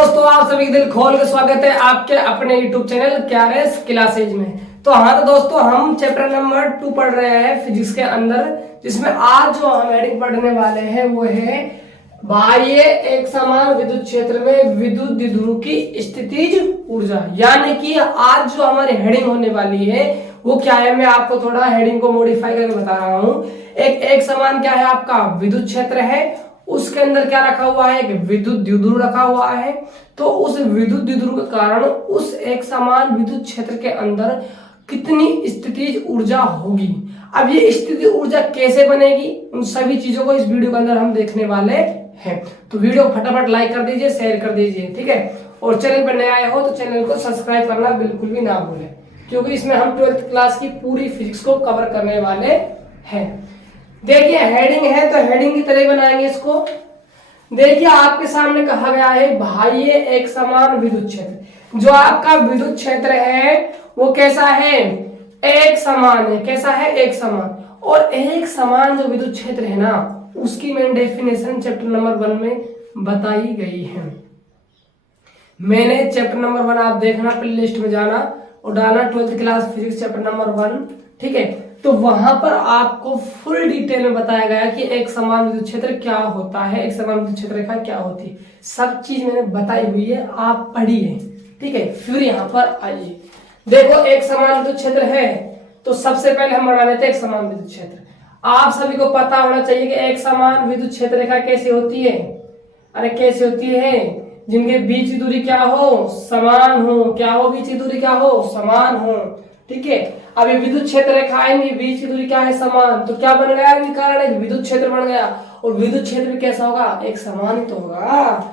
दोस्तों, आप सभी के दिल खोल के स्वागत है आपके अपने YouTube चैनल क्यारेस क्लासेज में। तो हाँ दोस्तों, हम चैप्टर नंबर 2 पढ़ रहे हैं फिजिक्स के अंदर, जिसमें आज जो हम हेडिंग पढ़ने वाले हैं वो है बाह्य एक समान विद्युत क्षेत्र में विद्युत द्विध्रुव की स्थितिज ऊर्जा। यानी कि आज जो हमारी हेडिंग होने वाली है वो क्या है, मैं आपको थोड़ा हेडिंग को मॉडिफाई करके बता रहा हूँ। एक समान क्या है, आपका विद्युत क्षेत्र है, उसके अंदर क्या रखा हुआ है, एक विद्युत द्विध्रुव रखा हुआ है। तो उस विद्युत द्विध्रुव के कारण उस एक समान विद्युत क्षेत्र के अंदर कितनी स्थितिज ऊर्जा होगी। अब ये स्थितिज ऊर्जा कैसे बनेगी, उन सभी चीजों को इस वीडियो के अंदर हम देखने वाले हैं। तो वीडियो फटाफट लाइक कर दीजिए, शेयर कर दीजिए, ठीक है। और चैनल पर नए आए हो तो चैनल को सब्सक्राइब करना बिल्कुल भी ना भूलें, क्योंकि इसमें हम 12th क्लास की पूरी फिजिक्स को कवर करने वाले हैं। देखिए हेडिंग है तो हेडिंग की तरह बनाएंगे इसको। देखिए आपके सामने कहा गया है बाह्य एक समान विद्युत क्षेत्र। जो आपका विद्युत क्षेत्र है वो कैसा है, एक समान है। कैसा है, एक समान। और एक समान जो विद्युत क्षेत्र है ना, उसकी मेन डेफिनेशन चैप्टर नंबर 1 में बताई गई है। मैंने चैप्टर नंबर 1 आप देखना, प्ले लिस्ट में जाना और डालना 12th class physics chapter number 1, ठीक है। तो वहां पर आपको फुल डिटेल में बताया गया कि एक समान विद्युत क्षेत्र क्या होता है, एक समान विद्युत क्षेत्र रेखा क्या होती है, सब चीज मैंने बताई हुई है, आप पढ़िए, ठीक है। फिर यहाँ पर आइए, देखो एक समान विद्युत क्षेत्र है तो सबसे पहले हम बना लेते हैं एक समान विद्युत क्षेत्र। आप सभी को पता होना चाहिए कि एक समान विद्युत क्षेत्र रेखा कैसी होती है। अरे कैसी होती है, जिनके बीच की दूरी क्या हो, समान हो। क्या हो, बीच की दूरी क्या हो, समान हो, ठीक है। अब ये विद्युत क्षेत्र रेखा आएंगी, बीच की दूरी क्या है, समान, तो क्या बन गया, इनके कारण एक विद्युत क्षेत्र बन गया। और विद्युत क्षेत्र भी कैसा होगा, एक समान ही तो होगा।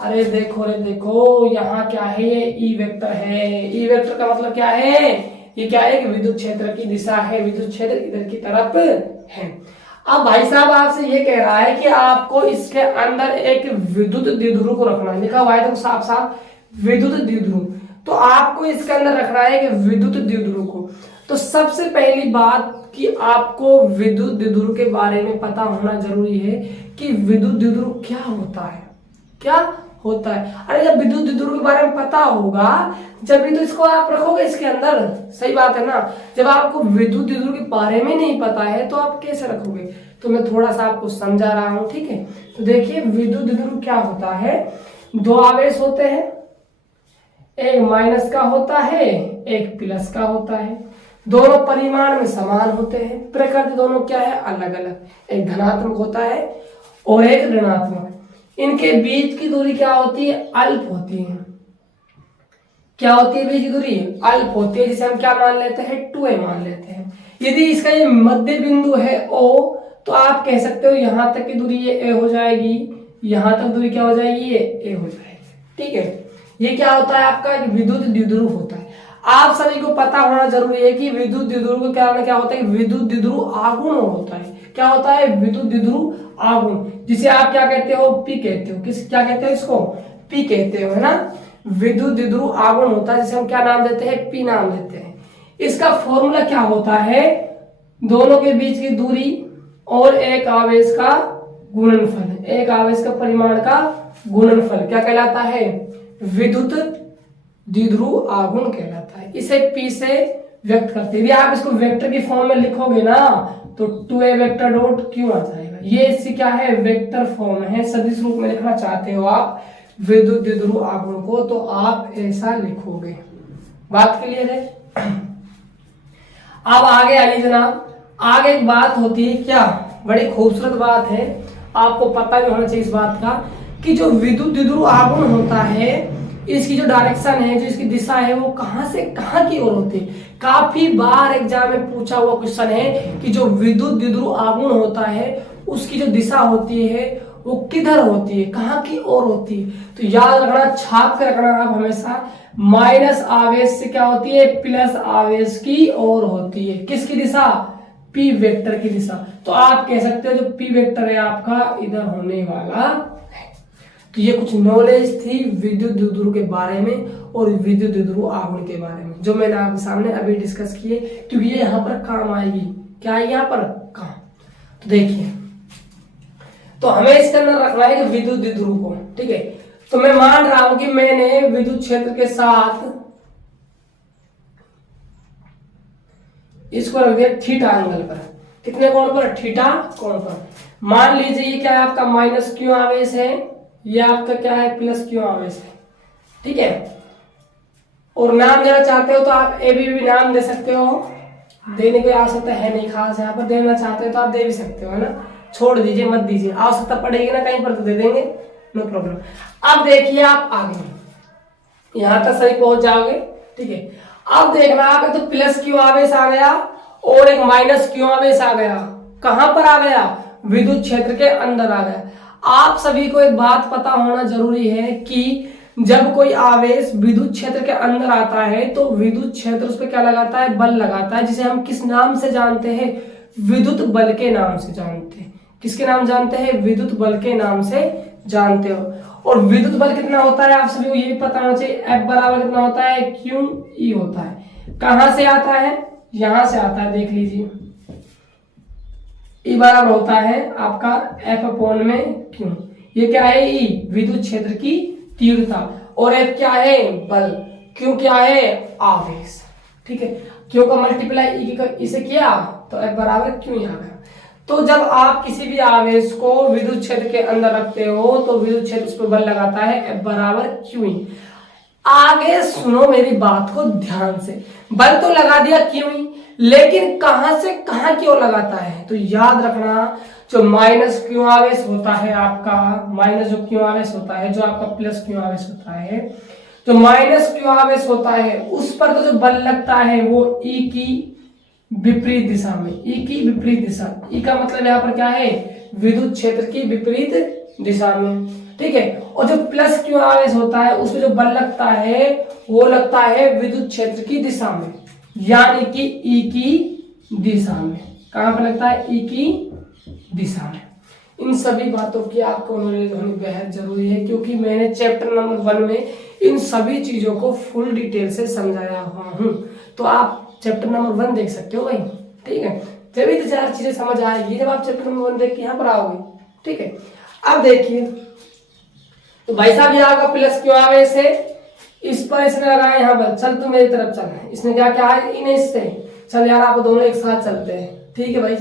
अरे देखो यहाँ क्या है, ये ई वेक्टर है। ई वेक्टर का मतलब क्या है, ये क्या है, विद्युत क्षेत्र की दिशा है, विद्युत क्षेत्र इधर की तरफ है। अब भाई साहब आपसे ये कह रहा है कि आपको इसके अंदर एक विद्युत द्विध्रुव को रखना है, लिखा हुआ है तो साफ साफ विद्युत द्विध्रुव। तो आपको इसके अंदर रखना है कि विद्युत द्विध्रुव को। तो सबसे पहली बात कि आपको विद्युत द्विध्रुव के बारे में पता होना जरूरी है कि विद्युत द्विध्रुव क्या होता है, क्या होता है। अरे जब विद्युत द्विध्रुव के बारे में पता होगा जब भी तो इसको आप रखोगे इसके अंदर, सही बात है ना। जब आपको विद्युत द्विध्रुव के बारे में नहीं पता है तो आप कैसे रखोगे। तो मैं थोड़ा सा आपको समझा रहा हूं, ठीक है। तो देखिए विद्युत द्विध्रुव क्या होता है, दो आवेश होते हैं, एक माइनस का होता है, एक प्लस का होता है। दोनों परिमाण में समान होते हैं, प्रकृति दोनों क्या है, अलग अलग। एक धनात्मक होता है और एक ऋणात्मक। इनके बीच की दूरी क्या होती है, अल्प होती है। क्या होती है बीच की दूरी, अल्प होती है, जिसे हम क्या मान लेते हैं, 2a मान लेते हैं। यदि इसका ये मध्य बिंदु है O, तो आप कह सकते हो यहां तक की दूरी ये a हो जाएगी, यहां तक दूरी क्या हो जाएगी, ये a हो जाएगी, ठीक है। ये क्या होता है आपका, विद्युत द्विध्रुव होता है। आप सभी को पता होना जरूरी है कि विद्युत द्विध्रुव के कारण क्या होता है, विद्युत द्विध्रुव आघूर्ण होता है। क्या होता है, विद्युत द्विध्रुव आघूर्ण, जिसे आप क्या कहते हो, पी कहते हो। किस क्या कहते हो, इसको पी कहते हो, है ना। विद्युत द्विध्रुव आघूर्ण होता है, जिसे हम क्या नाम देते हैं, पी नाम देते हैं। इसका फॉर्मूला क्या होता है, दोनों के बीच की दूरी और एक आवेश का गुणनफल, एक आवेश का परिमाण का गुणनफल क्या कहलाता है, विद्युत द्विध्रुव आघूर्ण कहलाता है। इसे पी से व्यक्त करते हैं। यदि आप इसको वेक्टर की फॉर्म में लिखोगे ना तो 2a वेक्टर डॉट q आ जाएगा। ये इससे क्या है, वेक्टर फॉर्म है, सदिश रूप में लिखना चाहते हो आप विद्युत द्विध्रुव आघूर्ण को, तो आप ऐसा लिखोगे। बात क्लियर है। अब आगे आइए जनाब, आगे एक बात होती है, क्या बड़ी खूबसूरत बात है, आपको पता भी होना चाहिए इस बात का कि जो विद्युत द्विध्रुव आघूर्ण होता है, इसकी जो डायरेक्शन है, जो इसकी दिशा है, वो कहां से कहां की ओर होती है। काफी बार एग्जाम में पूछा हुआ क्वेश्चन है कि जो विद्युत द्विध्रुव आघूर्ण होता है उसकी जो दिशा होती है वो किधर होती है, कहां की ओर होती है। तो याद रखना, छाप कर रखना आप हमेशा, माइनस आवेश से क्या होती है, प्लस आवेश की ओर होती है। किसकी दिशा, पी वेक्टर की दिशा। तो आप कह सकते हो जो पी वेक्टर है आपका इधर होने वाला है। तो ये कुछ नॉलेज थी विद्युत द्विध्रुव के बारे में और विद्युत द्विध्रुव आघूर्ण के बारे में, जो मैंने आपके सामने अभी डिस्कस किए, क्योंकि ये यहाँ पर काम आएगी। क्या आएगी यहाँ पर, काम। तो देखिए, तो हमें इसके अंदर रखना है विद्युत द्विध्रुव को, ठीक है। तो मैं मान रहा हूं कि मैंने विद्युत क्षेत्र के साथ इसको रख दिया थीटा एंगल पर। कितने कोण पर? थीटा कोण पर। मान लीजिए ये क्या है आपका माइनस क्यू आवेश है, ये आपका क्या है प्लस क्यू आवेश है, ठीक है। और नाम देना चाहते हो तो आप ए बी नाम दे सकते हो, देने की आवश्यकता है नहीं खास, यहाँ पर देना चाहते हो तो आप दे भी सकते हो, है ना। छोड़ दीजिए, मत दीजिए, आवश्यकता पड़ेगी ना कहीं पर तो दे देंगे, नो प्रॉब्लम। अब देखिए आप आगे यहां तक सही पहुंच जाओगे, ठीक है। अब देखना आप तो प्लस क्यू आवेश आ गया और एक माइनस क्यू आवेश आ गया। कहां पर आ गया? विद्युत क्षेत्र के अंदर आ गया। आप सभी को एक बात पता होना जरूरी है कि जब कोई आवेश विद्युत क्षेत्र के अंदर आता है तो विद्युत क्षेत्र उस पर क्या लगाता है? बल लगाता है, जिसे हम किस नाम से जानते हैं? विद्युत बल के नाम से जानते हैं। किसके नाम जानते हैं? विद्युत बल के नाम से जानते हो। और विद्युत बल कितना होता है आप सभी को ये भी पता होना चाहिए, F बराबर कितना होता है? क्यू ई होता है। कहां से आता है? यहां से आता है, देख लीजिए। E बराबर होता है आपका F अपॉन में क्यू। ये क्या है? E विद्युत क्षेत्र की तीव्रता, और F क्या है? बल। क्यू क्या है? आवेश, ठीक है। क्यू का मल्टीप्लाई E इसे किया तो F बराबर क्यू आ गया। तो जब आप किसी भी आवेश को विद्युत क्षेत्र के अंदर रखते हो तो विद्युत क्षेत्र उस पर बल लगाता है F बराबर क्यू। आगे सुनो मेरी बात को ध्यान से। बल तो लगा दिया क्यू, लेकिन कहां से कहां क्यों लगाता है? तो याद रखना, जो माइनस क्यू आवेश होता है आपका, माइनस जो क्यू आवेश होता है, जो आपका प्लस क्यू आवेश होता है, जो माइनस क्यू आवेश होता है उस पर तो जो बल लगता है वो E की विपरीत दिशा में, E की विपरीत दिशा। E का मतलब यहाँ पर क्या है? विद्युत क्षेत्र की विपरीत दिशा में, ठीक है। और जो प्लस क्यू आवेश होता है उसमें जो बल लगता है वो लगता है विद्युत क्षेत्र की दिशा में, यानी कि E की दिशा में। कहां पर लगता है? E की दिशा में। इन सभी बातों की आपको नॉलेज होनी बेहद जरूरी है, क्योंकि मैंने चैप्टर नंबर 1 में इन सभी चीजों को फुल डिटेल से समझाया हुआ हूं। तो आप चैप्टर नंबर 1 देख सकते हो भाई, ठीक है। तभी तो 4 चीजें समझ आएगी जब आप चैप्टर नंबर 1 देख के यहाँ पर आओगे, ठीक है। अब देखिए, तो भाई साहब ये आपका प्लस क्यू आवेश है, इस पर इसने लगाया यहाँ पर, चल तू मेरी तरफ चल। इसने क्या क्या है? इन इससे चल यार, आप दोनों एक साथ चलते हैं, ठीक है भाई।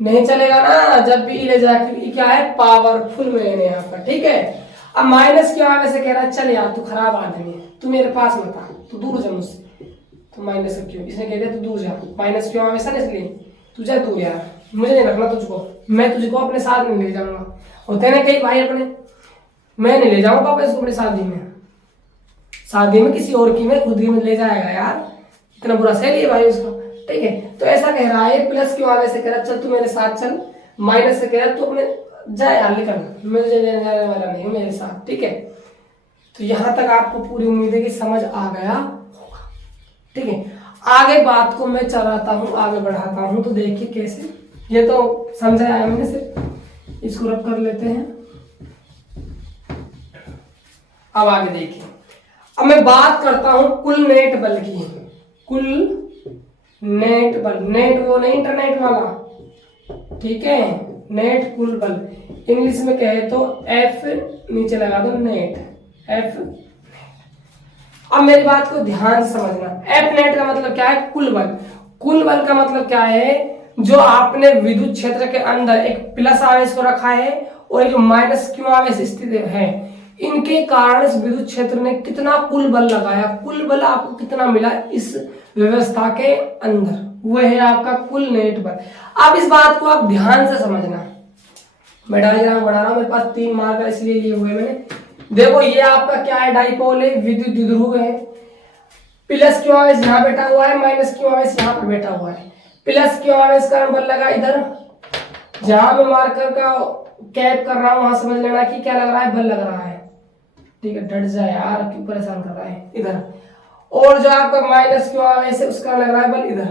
नहीं चलेगा ना, जब भी ले जाए, क्योंकि क्या है? पावरफुल में यहाँ पर, ठीक है। अब माइनस क्यू आवेश से कह रहा है चल यार तू खराब आदमी है, तू मेरे पास मत आ, तू दूर जा मुझसे। तो माइनस क्यू, इसने कह दिया तू दूर जा, माइनस क्यू आवेश है इसलिए तू जा दूर यार, मुझे नहीं रखना तुझको, मैं तुझको अपने साथ नहीं ले जाऊंगा। होते ना कई भाई अपने, मैं नहीं ले जाऊंगा वापस इसको अपनी शादी में किसी और की, मैं खुद ही में ले जाएगा यार, इतना बुरा सह लिया भाई उसका, ठीक है। तो ऐसा कह रहा है, प्लस क्यू आवेश से कह रहा चल तू मेरे साथ चल, माइनस से कह रहा तू अपने जा यार निकल, मुझे लेने जाने वाला नहीं मेरे साथ, ठीक है। तो यहां तक आपको पूरी उम्मीद है कि समझ आ गया होगा, ठीक है। आगे बात को मैं चलाता हूं, आगे बढ़ाता हूं, तो देखिए कैसे, ये तो समझा आया मैंने, से इसको रब कर लेते हैं। अब आगे देखिए, अब मैं बात करता हूं कुल नेट बल की। कुल नेट बल, नेट वो नहीं इंटरनेट वाला, ठीक है, नेट कुल बल, इंग्लिश में कहे तो F नीचे लगा दो, नेट, F। अब मेरी बात को ध्यान से समझना, F नेट का मतलब क्या है? कुल बल। कुल बल का मतलब क्या है? जो आपने विद्युत क्षेत्र के अंदर एक प्लस आवेश को रखा है और एक माइनस क्यू आवेश स्थित है, इनके कारण इस विद्युत क्षेत्र ने कितना कुल बल लगाया, कुल बल आपको कितना मिला इस व्यवस्था के अंदर, वो है आपका कुल नेट बल। अब इस बात को आप ध्यान से समझना, मैं डायग्राम बना रहा हूं, मेरे पास 3 मार्कर इसलिए लिए हुए मैंने। देखो ये आपका क्या है? डाइपोल है, विद्युत द्विध्रुव है। प्लस क्यू आवेश यहाँ बैठा हुआ है, माइनस क्यू आवेश यहाँ पर बैठा हुआ है। प्लस क्यू आवेश का बल लगा इधर, जहां मैं मार्कर का कैप कर रहा हूं वहां समझ लेना कि क्या लग रहा है? बल लग रहा है, ठीक है। डट जा यार, क्यों परेशान कर रहा है इधर। और जो आपका माइनस क्यू आवेश है उसका लग रहा है बल इधर।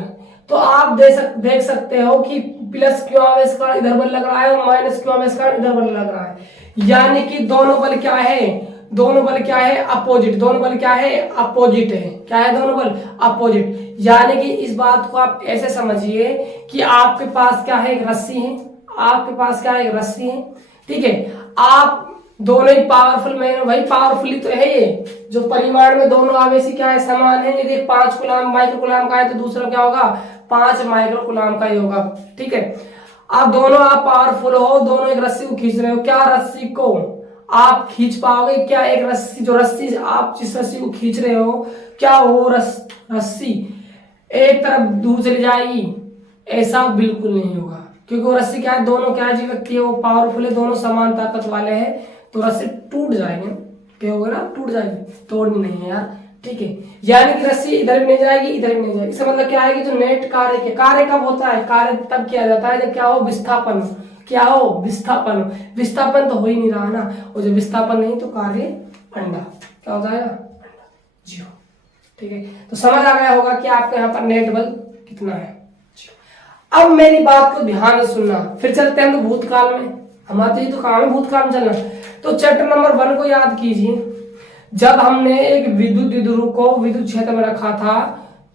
तो आप देख सकते हो कि प्लस क्यू आवेश का इधर बल लग रहा है और माइनस क्यू आवेश का इधर बल लग रहा है, यानी कि दोनों बल क्या है? दोनों बल क्या है? अपोजिट। दोनों बल क्या है? अपोजिट है। क्या है दोनों बल? अपोजिट। यानी कि इस बात को आप ऐसे समझिए कि आपके पास क्या है? एक रस्सी है, आपके पास क्या है? एक रस्सी है, ठीक है। आप दोनों ही पावरफुल में भाई, पावरफुली तो है ये, जो परिमाण में दोनों आवेशी क्या है, समान है। यदि 5 कूलम माइक्रो कूलम का है तो दूसरा क्या होगा, 5 माइक्रो कूलम का ही होगा। ठीक है, अब दोनों आप पावरफुल हो, दोनों एक रस्सी को खींच रहे हो, क्या रस्सी को आप खींच पाओगे क्या? एक रस्सी, जो रस्सी आप जिस रस्सी को खींच रहे हो, क्या वो रस्सी एक तरफ दूर चली जाएगी? ऐसा बिल्कुल नहीं होगा, क्योंकि वो रस्सी क्या है, दोनों क्या जो व्यक्ति है वो पावरफुल है, दोनों समान ताकत वाले हैं, तो रस्सी टूट जाएंगे। क्या होगा ना, टूट जाएगी, तोड़नी नहीं है यार। ठीक है, यानी कि रस्सी इधर भी नहीं जाएगी, इधर भी नहीं जाएगी। इसका मतलब क्या है कि जो नेट कार्य के, कार्य कब होता है, कार्य तब किया जाता है जब क्या हो, विस्थापन हो। क्या हो, विस्थापन हो। विस्थापन तो हो ही नहीं रहा ना, और जब विस्थापन नहीं तो कार्य अंडा क्या हो जाएगा, अंडा, जीरो। ठीक है, तो समझ आ गया होगा कि आपके यहाँ पर नेट बल कितना है। अब मेरी बात को ध्यान से सुनना, फिर चलते हैं हम तो भूतकाल में। हमारा तो काम है भूतकाल में चलना। तो चैप्टर नंबर 1 को याद कीजिए। जब हमने एक विद्युत द्विध्रुव को विद्युत क्षेत्र में रखा था,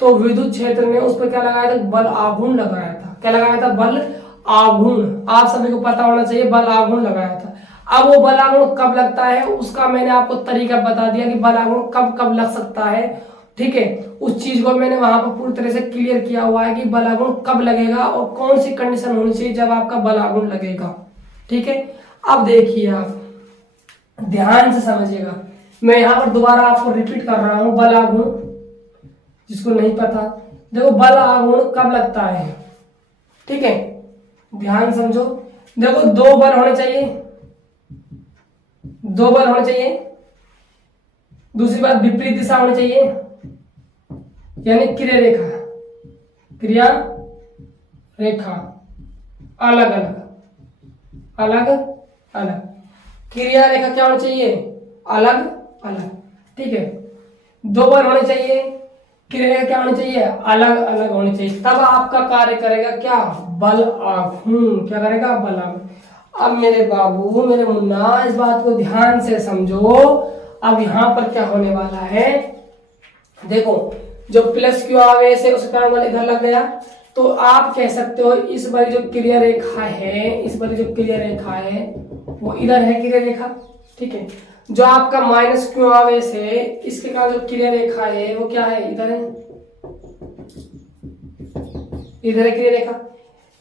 तो विद्युत क्षेत्र में उस पर क्या लगाया था, बल आघूर्ण लगाया था। क्या लगाया था, बल आघूर्ण। आप सभी को पता होना चाहिए, बल आघूर्ण लगाया था। अब वो बल आघूर्ण कब लगता है, उसका मैंने आपको तरीका बता दिया कि बल आघूर्ण कब कब लग सकता है। ठीक है, उस चीज को मैंने वहां पर पूरी तरह से क्लियर किया हुआ है कि बल आघूर्ण कब लगेगा और कौन सी कंडीशन होनी चाहिए जब आपका बल आघूर्ण लगेगा। ठीक है, अब देखिए आप ध्यान से समझिएगा। मैं यहां पर दोबारा आपको रिपीट कर रहा हूं, बल आघूर्ण, जिसको नहीं पता, देखो बल आघूर्ण कब लगता है। ठीक है, ध्यान समझो। देखो दो बल होने चाहिए, दो बल होने चाहिए। दूसरी बात, विपरीत दिशा होनी चाहिए, यानी क्रिया रेखा, क्रिया रेखा अलग अलग अलग अलग। क्रिया रेखा क्या होनी चाहिए, अलग अलग। ठीक है, दो बल होने चाहिए, क्रिया रेखा क्या होनी चाहिए, अलग अलग होनी चाहिए, तब आपका कार्य करेगा क्या, बल आघूर्ण। क्या करेगा, बल आघूर्ण। अब मेरे बाबू, मेरे मुन्ना, इस बात को ध्यान से समझो। अब यहां पर क्या होने वाला है, देखो जो प्लस क्यू आवेश है उसका बल इधर लग गया, तो आप कह सकते हो इस वाली जो क्रिया रेखा है, इस वाली जो क्रिया रेखा है वो इधर है क्रिया रेखा। ठीक है, जो आपका माइनस क्यू आवेश है इसके कारण जो क्रिया रेखा है वो क्या है, इधर है, इधर है क्रिया रेखा।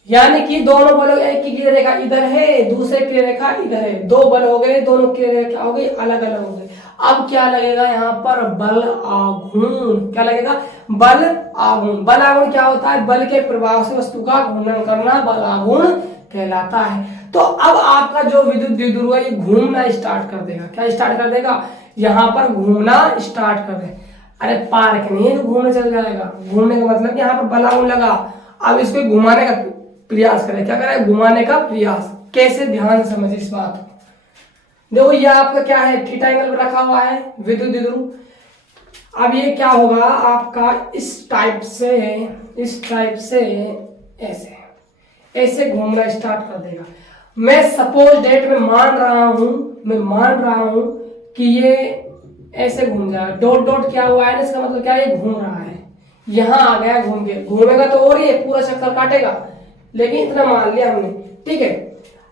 यानी कि दोनों बल, एक की क्रिया रेखा इधर है, दूसरे क्रिया रेखा इधर है, दो बल हो गए, दोनों क्रिया रेखा क्या हो गई, अलग अलग हो गए। अब क्या लगेगा यहाँ पर, बल आघूर्ण। क्या लगेगा, बल आघूर्ण। बल आघूर्ण क्या होता है, बल के प्रभाव से वस्तु का घूर्णन करना बल आघूर्ण कहलाता है। तो अब आपका जो विद्युत द्विध्रुव है ये घूमना स्टार्ट कर देगा। क्या स्टार्ट कर देगा, यहाँ पर घूमना स्टार्ट कर दे। अरे पार्क नहीं है जो घूमने चल जाएगा, घूमने का मतलब यहाँ पर बल आघूर्ण लगा, अब इसको घुमाने का प्रयास करें। क्या करें, घुमाने का प्रयास। कैसे, ध्यान समझ इस बात को। देखो ये आपका क्या है, थीटा एंगल पर रखा हुआ है विद्युत द्विध्रुव। अब ये क्या होगा आपका, इस टाइप से ऐसे ऐसे घूमना स्टार्ट कर देगा। मैं सपोज डेट में मान रहा हूं कि ये ऐसे घूम जाएगा। डॉट डॉट क्या हुआ है, इसका मतलब क्या है, ये घूम रहा है, यहां आ गया घूम के, घूमेगा तो और ये पूरा चक्कर काटेगा, लेकिन इतना मान लिया हमने। ठीक है,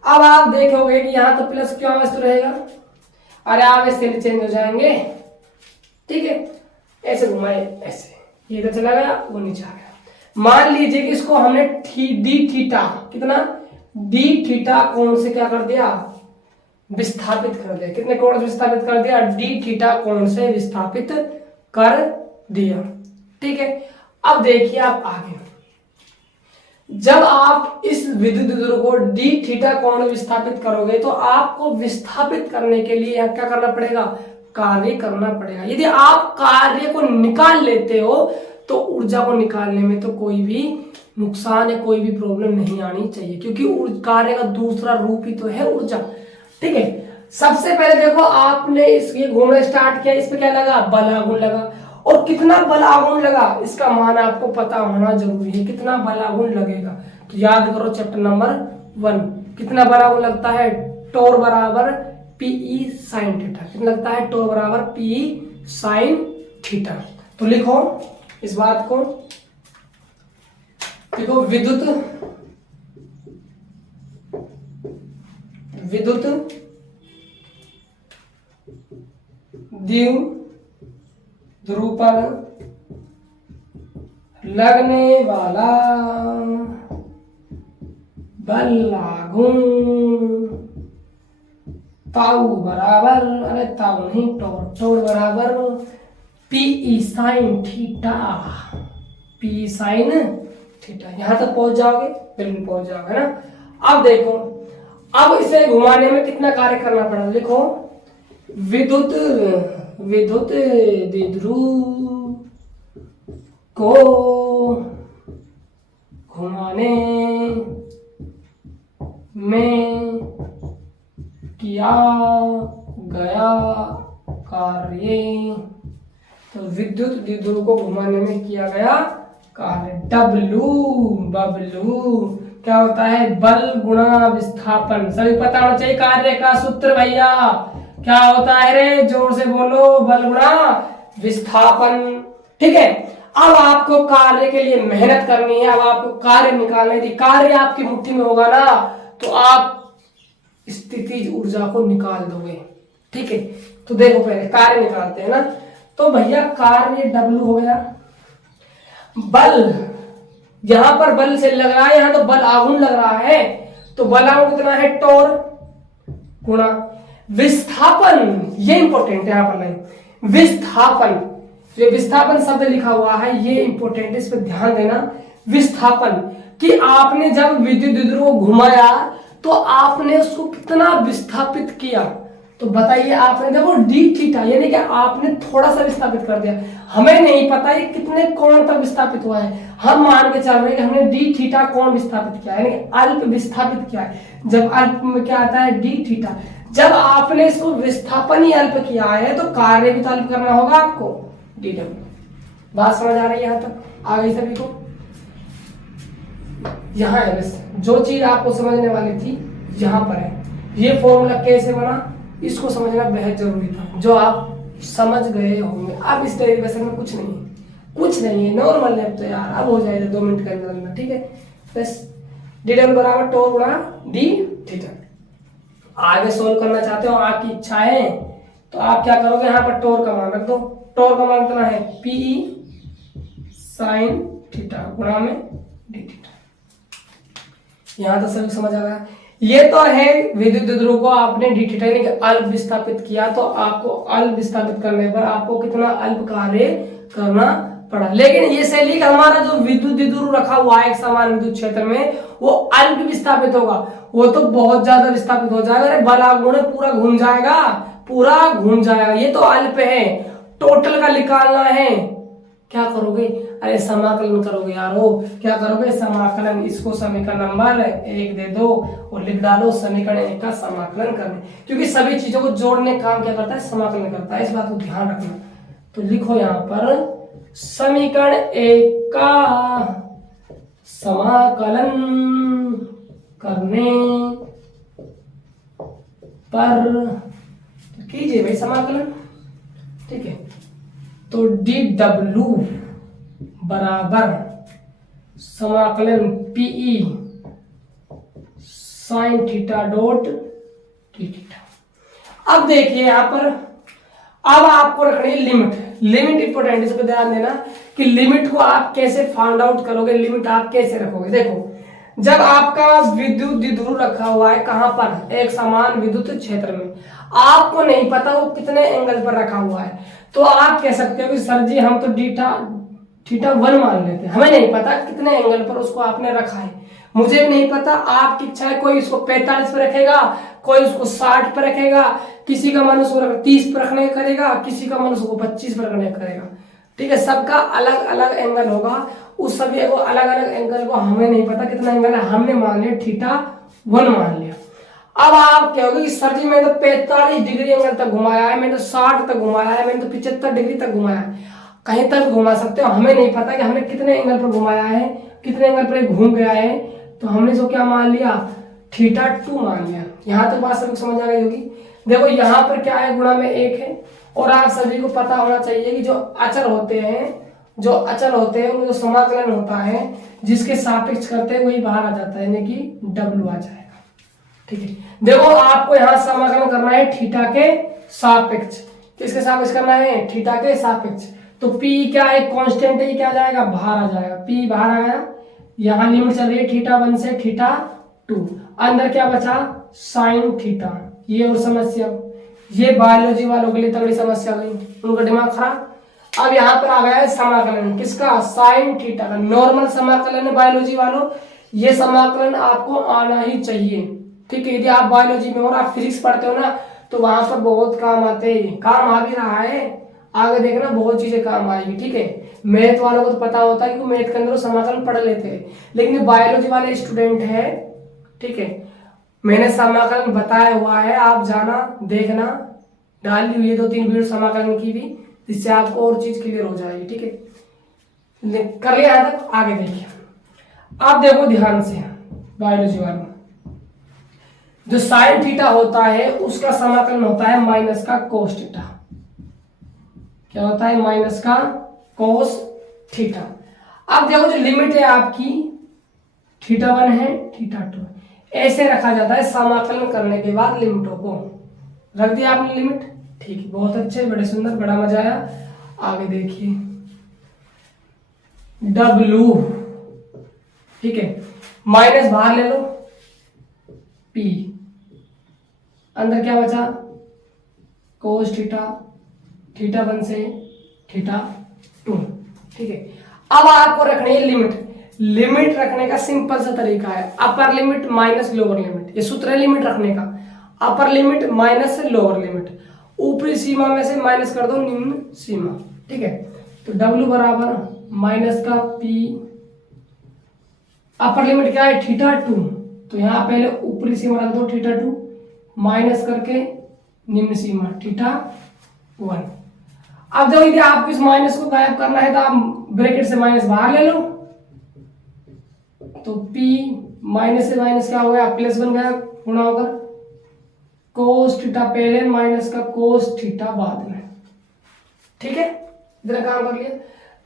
अब आप देखोगे कि यहां तो प्लस क्यों आवेश तो रहेगा, अरे आवेश से चेंज हो जाएंगे। ठीक है, ऐसे घुमाए, ऐसे ये इधर चला गया, वो नीचे आ गया। मान लीजिए कि इसको हमने डी थीटा, कितना, डी थीटा कोण से क्या कर दिया, विस्थापित कर दिया। कितने कोण से विस्थापित कर दिया, डी थीटा कोण से विस्थापित कर दिया। ठीक है, अब देखिए आप आगे, जब आप इस विद्युत द्विध्रुव को डी थीटा कोण विस्थापित करोगे तो आपको विस्थापित करने के लिए यहाँ क्या करना पड़ेगा, कार्य करना पड़ेगा। यदि आप कार्य को निकाल लेते हो तो ऊर्जा को निकालने में तो कोई भी नुकसान या कोई भी प्रॉब्लम नहीं आनी चाहिए, क्योंकि कार्य का दूसरा रूप ही तो है ऊर्जा। ठीक है, सबसे पहले देखो आपने ये घूमना स्टार्ट किया, इस पे क्या लगा, बल आघूर्ण लगा, और कितना बल आघूर्ण लगा इसका मान आपको पता होना जरूरी है। कितना बल आघूर्ण लगेगा, तो याद करो चैप्टर नंबर 1, कितना बल आघूर्ण लगता है, टोर बराबर पीई साइन थीटा। कितना लगता है, टोर बराबर पीई साइन थीटा। तो लिखो इस बात को, देखो विद्युत द्विध्रुव पर लगने वाला बल लागू ताऊ बराबर, अरे ताऊ नहीं, टोर बराबर p E sine theta, p sine theta. यहां तक पहुंच जाओगे, बिल्कुल पहुंच जाओगे ना। अब देखो, अब इसे घुमाने में कितना कार्य करना पड़ा, लिखो विद्युत द्विध्रुव को घुमाने में किया गया कार्य, तो विद्युत द्विध्रुव को घुमाने में किया गया कार्य डब्लू, क्या होता है, बल गुणा विस्थापन। सभी पता होना चाहिए कार्य का सूत्र भैया, क्या होता है रे, जोर से बोलो, बल गुणा विस्थापन। ठीक है, अब आपको कार्य के लिए मेहनत करनी है, अब आपको कार्य निकालना है। कार्य आपकी मुट्ठी में होगा ना तो आप स्थितिज ऊर्जा को निकाल दोगे। ठीक है, तो देखो पहले कार्य निकालते हैं ना। तो भैया कार्य W हो गया, बल यहां पर बल से लग रहा है, यहां तो बल आघूर्ण लग रहा है, तो बल आघूर्ण कितना है, टोर गुणा विस्थापन। ये इंपॉर्टेंट है यहां पर नहीं, विस्थापन, ये विस्थापन शब्द लिखा हुआ है, ये इंपॉर्टेंट है, इस पर ध्यान देना। विस्थापन कि आपने जब विद्युत द्विध्रुव को घुमाया तो आपने उसको कितना विस्थापित किया, तो बताइए आपने, देखो डी थीटा, यानी कि आपने थोड़ा सा विस्थापित कर दिया। हमें नहीं पता ये कितने कोण तक विस्थापित हुआ है, हम मान के चल रहे हैं कि हमने डी थीटा कोण विस्थापित किया है, यानी अल्प विस्थापित किया है। जब अल्प में क्या आता है, डी थीटा। जब आपने इसको विस्थापन ही अल्प किया है तो कार्य भी तो अल्प करना होगा आपको, डी डब्ल्यू। बात समझ आ रही है यहां तक, आ गई सभी को? यहां है बस, जो चीज आपको समझने वाली थी यहां पर है। ये फॉर्मूला कैसे बना इसको समझना बेहद जरूरी था, जो आप समझ गए होंगे। अब इस डेरिवेशन में कुछ नहीं है, कुछ नहीं है, नॉर्मल है। तो यार अब हो जाएगा 2 मिनट के अंदर, ठीक है। बस डी डब्ल्यू बराबर टोर गुणा डी थीटा। आगे सोल्व करना चाहते हो, आपकी इच्छा है, तो आप क्या करोगे, यहाँ पर टोर का मान रख दो। टोर का मान कितना है, पी साइन थीटा गुणा में डी थीटा। यहां तो सभी समझ आ गया। ये तो है विद्युत द्विध्रुव को आपने डी थीटा यानी कि अल्प विस्थापित किया, तो आपको अल्प विस्थापित करने पर आपको कितना अल्प कार्य करना पड़ा। लेकिन ये शैली का हमारा जो विद्युत द्विध्रुव रखा हुआ है एक समान विद्युत क्षेत्र में, वो अल्प विस्थापित होगा, वो तो बहुत ज्यादा विस्थापित हो जाएगा। अरे बल आघूर्ण पूरा घूम जाएगा, पूरा घूम जाएगा। ये तो अल्प है, टोटल का निकालना है। क्या करोगे, अरे समाकलन करोगे यारो, क्या करोगे, समाकलन। इसको समीकरण नंबर 1 दे दो और लिख डालो समीकरण 1 का समाकलन करने, क्योंकि सभी चीजों को जोड़ने काम क्या करता है, समाकलन करता है। इस बात को ध्यान रखना। तो लिखो यहाँ पर समीकरण 1 का समाकलन करने पर कीजिए भाई समाकलन, ठीक है। तो डी डब्ल्यू बराबर समाकलन p E sine theta dot d theta. अब देखिए यहां पर, अब आपको रखनी है लिमिट। लिमिट इंपोर्टेंट, इस पर ध्यान देना कि लिमिट को आप कैसे फाइंड आउट करोगे, लिमिट आप कैसे रखोगे। देखो जब आपका विद्युत द्विध्रुव रखा हुआ है कहां पर, एक समान विद्युत क्षेत्र में, आपको नहीं पता वो कितने एंगल पर रखा हुआ है, तो आप कह सकते हो कि सर जी हम तो थीटा 1 मान लेते हैं, हमें नहीं पता कितने एंगल पर उसको आपने रखा है। मुझे भी नहीं पता, आपकी इच्छा है, कोई उसको 45 पे रखेगा, कोई उसको 60 पे रखेगा, किसी का मन उसको 30 पे रखने करेगा, किसी का मन उसको 25 पे रखने करेगा, ठीक है। सबका अलग अलग एंगल होगा, उस सभी को अलग अलग एंगल को हमें नहीं पता कितना एंगल है, हमने मान लिया थीटा 1 मान लिया। अब आप कहोगे कि सर जी मैंने तो 45 डिग्री एंगल तक घुमाया है, मैंने तो 60 तक घुमाया है, मैंने तो 75 डिग्री तक घुमाया है। कहीं तक घुमा सकते हो, हमें नहीं पता कि हमने कितने एंगल पर घुमाया है, कितने एंगल पर घूम गया है, तो हमने जो क्या मान लिया, थीटा 2 मान लिया। यहां तक बात सभी समझ आ गई होगी। देखो यहाँ पर क्या है, गुणा में 1 है, और आप सभी को पता होना चाहिए कि जो अचर होते हैं उनमें जो समाकलन होता है जिसके सापेक्ष करते हैं वही बाहर आ जाता है, यानी कि W आ जाएगा, ठीक है। देखो आपको यहाँ समाकलन करना है थीटा के सापेक्ष, किसके सापेक्ष करना है, थीटा के सापेक्ष। तो P क्या है, कांस्टेंट है, क्या जाएगा, बाहर आ जाएगा, P बाहर आ गया। यहाँ लिमिट चल रही है थीटा 1 से थीटा 2, अंदर क्या बचा, साइन थीटा। ये और समस्या, ये बायोलॉजी वालों के लिए तगड़ी समस्या गई, उनका दिमाग खराब। अब यहाँ पर आ गया है समाकलन, किसका, साइन थीटा का, नॉर्मल समाकलन है बायोलॉजी वालों। ये समाकलन आपको आना ही चाहिए, ठीक है। यदि आप बायोलॉजी में और आप फिजिक्स पढ़ते हो ना, तो वहां पर बहुत काम आते हैं, काम आ भी रहा है, आगे देखना बहुत चीजें काम आएगी, ठीक है। मैथ वालों को तो पता होता है कि मैथ के अंदर समाकलन पढ़ लेते हैं, लेकिन बायोलॉजी वाले स्टूडेंट है, ठीक है, मैंने समाकलन बताया हुआ है, आप जाना देखना, डाली हुई है 2-3 वीडियो समाकलन की भी, जिससे आपको और चीज क्लियर हो जाएगी, ठीक है। कर लिया है तक, आगे देखिए। आप देखो ध्यान से बायोलॉजी वालों, जो साइन थीटा होता है उसका समाकलन होता है माइनस का कोस थीटा। क्या होता है, माइनस का कोस थीटा। अब देखो जो लिमिट है आपकी, थीटा 1 है थीटा 2, ऐसे रखा जाता है समाकलन करने के बाद लिमिटों को। रख दिया आपने लिमिट, ठीक है, बहुत अच्छे, बड़े सुंदर, बड़ा मजा आया। आगे देखिए, W, ठीक है, माइनस बाहर ले लो, P, अंदर क्या बचा, कोस थीटा, थीटा 1 से थीटा 2, ठीक है। अब आपको रखनी है लिमिट। लिमिट रखने का सिंपल सा तरीका है, upper limit minus lower limit, ये सूत्र है लिमिट रखने का। Upper limit minus lower limit, ऊपरी सीमा में से माइनस कर दो निम्न सीमा, ठीक है। तो W बराबर माइनस का P, अपर लिमिट क्या है, थीटा 2, तो यहां पहले ऊपरी सीमा रख दो थीटा 2, माइनस करके निम्न सीमा थीटा 1। अब जब यदि आपको इस माइनस को गायब करना है तो आप ब्रैकेट से माइनस बाहर ले लो, तो P माइनस से माइनस क्या हो गया, प्लस बन गया, गुणा होकर कोस थीटा पहले, माइनस का कोस थीटा बाद में, ठीक है। इतना काम कर लिया,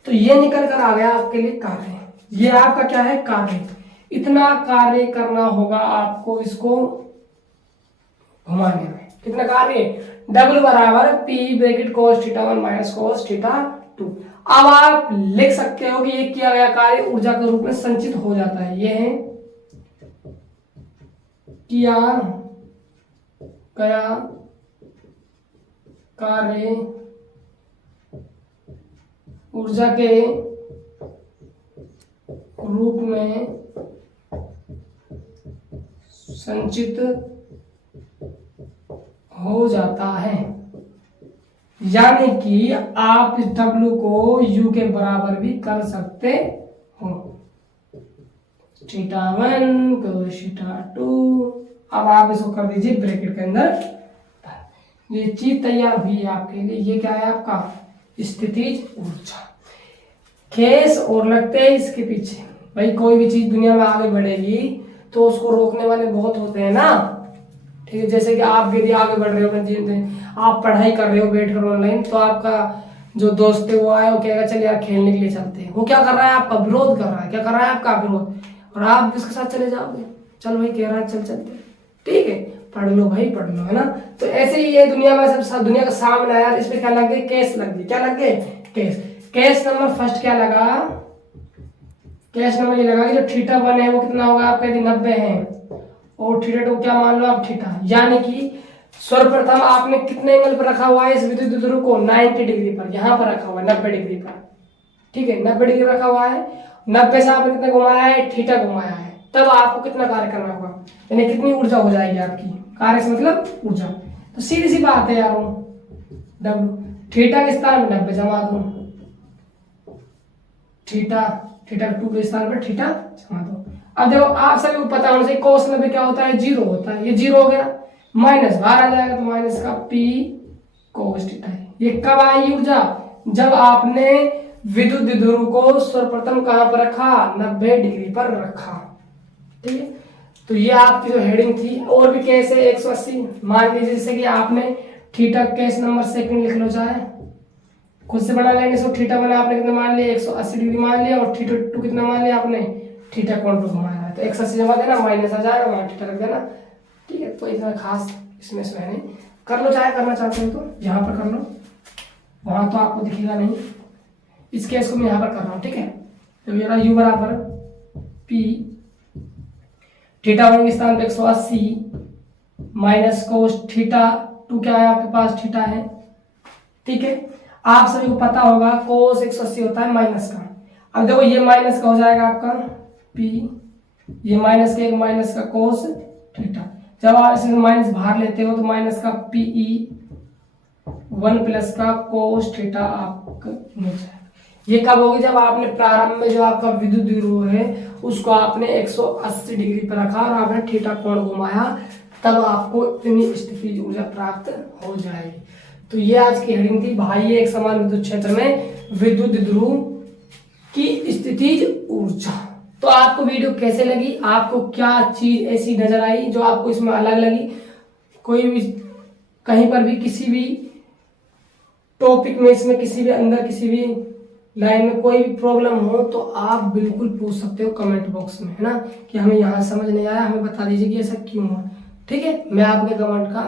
तो ये निकल कर आ गया आपके लिए कार्य। ये आपका क्या है, कार्य। इतना कार्य करना होगा आपको इसको घुमाने में। कितना कार्य, W बराबर P bracket cos theta 1 minus cos theta 2। अब आप लिख सकते हो कि ये किया गया कार्य ऊर्जा के रूप में संचित हो जाता है। ये है किया गया कार्य ऊर्जा के रूप में संचित हो जाता है, यानी कि आप इस W को U के बराबर भी कर सकते हो, थीटा 1 कोस थीटा 2। अब आप इसको कर दीजिए ब्रैकेट के अंदर, ये चीज तैयार हुई है आपके लिए। ये क्या है आपका, स्थितिज ऊर्जा। केस और लगते हैं इसके पीछे, भाई कोई भी चीज दुनिया में आगे बढ़ेगी तो उसको रोकने वाले बहुत होते हैं ना, ठीक है। जैसे कि आप यदि आगे बढ़ रहे हो अपने जीवन में, आप पढ़ाई कर रहे हो बैठ कर ऑनलाइन, तो आपका जो दोस्त है वो आया, वो कहेगा चल यार खेलने के लिए चलते हैं, वो क्या कर रहा है, आपका विरोध कर रहा है। क्या कर रहा है, आपका विरोध, और आप उसके साथ चले जाओगे, चल भाई कह रहा है चल चलते, ठीक है, पढ़ लो भाई पढ़ लो, है ना। तो ऐसे ही ये दुनिया में सब दुनिया का सामने आया, इसमें क्या लग गए, केस लग गए। क्या लग गए, केस। केस नंबर फर्स्ट क्या लगा, केस नंबर ये लगा कि जो थीटा 1 है वो कितना होगा आपका, यदि 90 है, और थीटा 2 क्या मान लो आप, थीटा, यानी कि सर्वप्रथम आपने कितने एंगल पर रखा हुआ है इस विद्युत ध्रुव को, 90 डिग्री पर, यहां पर रखा हुआ है 90 डिग्री पर, ठीक है, 90 डिग्री रखा हुआ है। 90 से आपने कितना घुमाया है, थीटा घुमाया है, तब आपको कितना कार्य करना होगा, यानी कितनी ऊर्जा हो जाएगी आपकी, कार्य से मतलब ऊर्जा। तो सीधी सी बात है यार, W थीटा के स्थान पर 90 जमा दो, थीटा 2 के स्थान पर थीटा जमा दो। अब देखो आप सभी को पता होना चाहिए कोस 90 क्या होता है, 0 होता है, ये 0 हो गया, माइनस बाहर आ जाएगा, तो माइनस का P कोस थीटा है। ये कब आई ऊर्जा, जब आपने विद्युत ध्रुव को सर्वप्रथम कहां पर रखा, 90 डिग्री पर रखा, ठीक है। तो ये आपकी जो हेडिंग थी। और भी केस है 180, मान लीजिए जैसे कि आपने थीटा केस नंबर सेकंड लिख लो, चाहे खुद से बना लेंगे। सो थीटा 1 आपने कितना मान लिया, 180 डिग्री मान लिया, और थीटा 2 कितना मान लिया आपने, थीटा कोण 2 घुमाया है, तो 180 जमा देना, माइनस आ जाएगा, वहां थीटा रख देना, ठीक है। तो इतना खास इसमें से है नहीं, कर लो, चाहे करना चाहते हो तो यहाँ पर कर लो, वहां तो आपको दिखेगा नहीं। इस केस को मैं यहाँ पर कर रहा हूँ, ठीक है। तो ये रहा u बराबर p थीटा वन के स्थान पे 180 माइनस कोस थीटा टू, क्या है आपके पास थीटा है, ठीक है। आप सभी को पता होगा कोस 180 होता है माइनस का। अब देखो ये माइनस का हो जाएगा आपका p, ये माइनस का, एक माइनस का कोस थीटा। जब आप इसे माइनस बाहर लेते हो तो माइनस का PE 1 प्लस का कोस थीटा आपका मिल जाएगा। ये कब होगी, जब आपने प्रारंभ में जो आपका विद्युत द्विध्रुव है उसको आपने 180 डिग्री पर रखा और आपने थीटा कोण घुमाया, तब आपको इतनी स्थितिज ऊर्जा प्राप्त हो जाएगी। तो ये आज की हेडिंग थी, बाह्य एक समान विद्युत क्षेत्र में विद्युत द्विध्रुव की स्थितिज ऊर्जा। तो आपको वीडियो कैसे लगी, आपको क्या चीज ऐसी नजर आई जो आपको इसमें अलग लगी, कोई भी कहीं पर भी किसी भी टॉपिक में, इसमें किसी भी अंदर किसी भी लाइन में कोई भी प्रॉब्लम हो तो आप बिल्कुल पूछ सकते हो कमेंट बॉक्स में, है ना, कि हमें यहाँ समझ नहीं आया, हमें बता दीजिए कि ऐसा क्यों हुआ, ठीक है। मैं आपके कमेंट का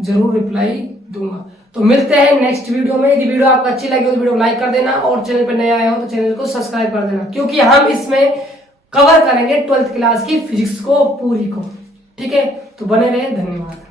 जरूर रिप्लाई दूंगा। तो मिलते हैं नेक्स्ट वीडियो में। यदि वीडियो आपको अच्छी लगी हो तो वीडियो को लाइक कर देना और चैनल पर नया आया हो तो चैनल को सब्सक्राइब कर देना, क्योंकि हम इसमें कवर करेंगे 12th क्लास की फिजिक्स को पूरी को, ठीक है। तो बने रहे, धन्यवाद।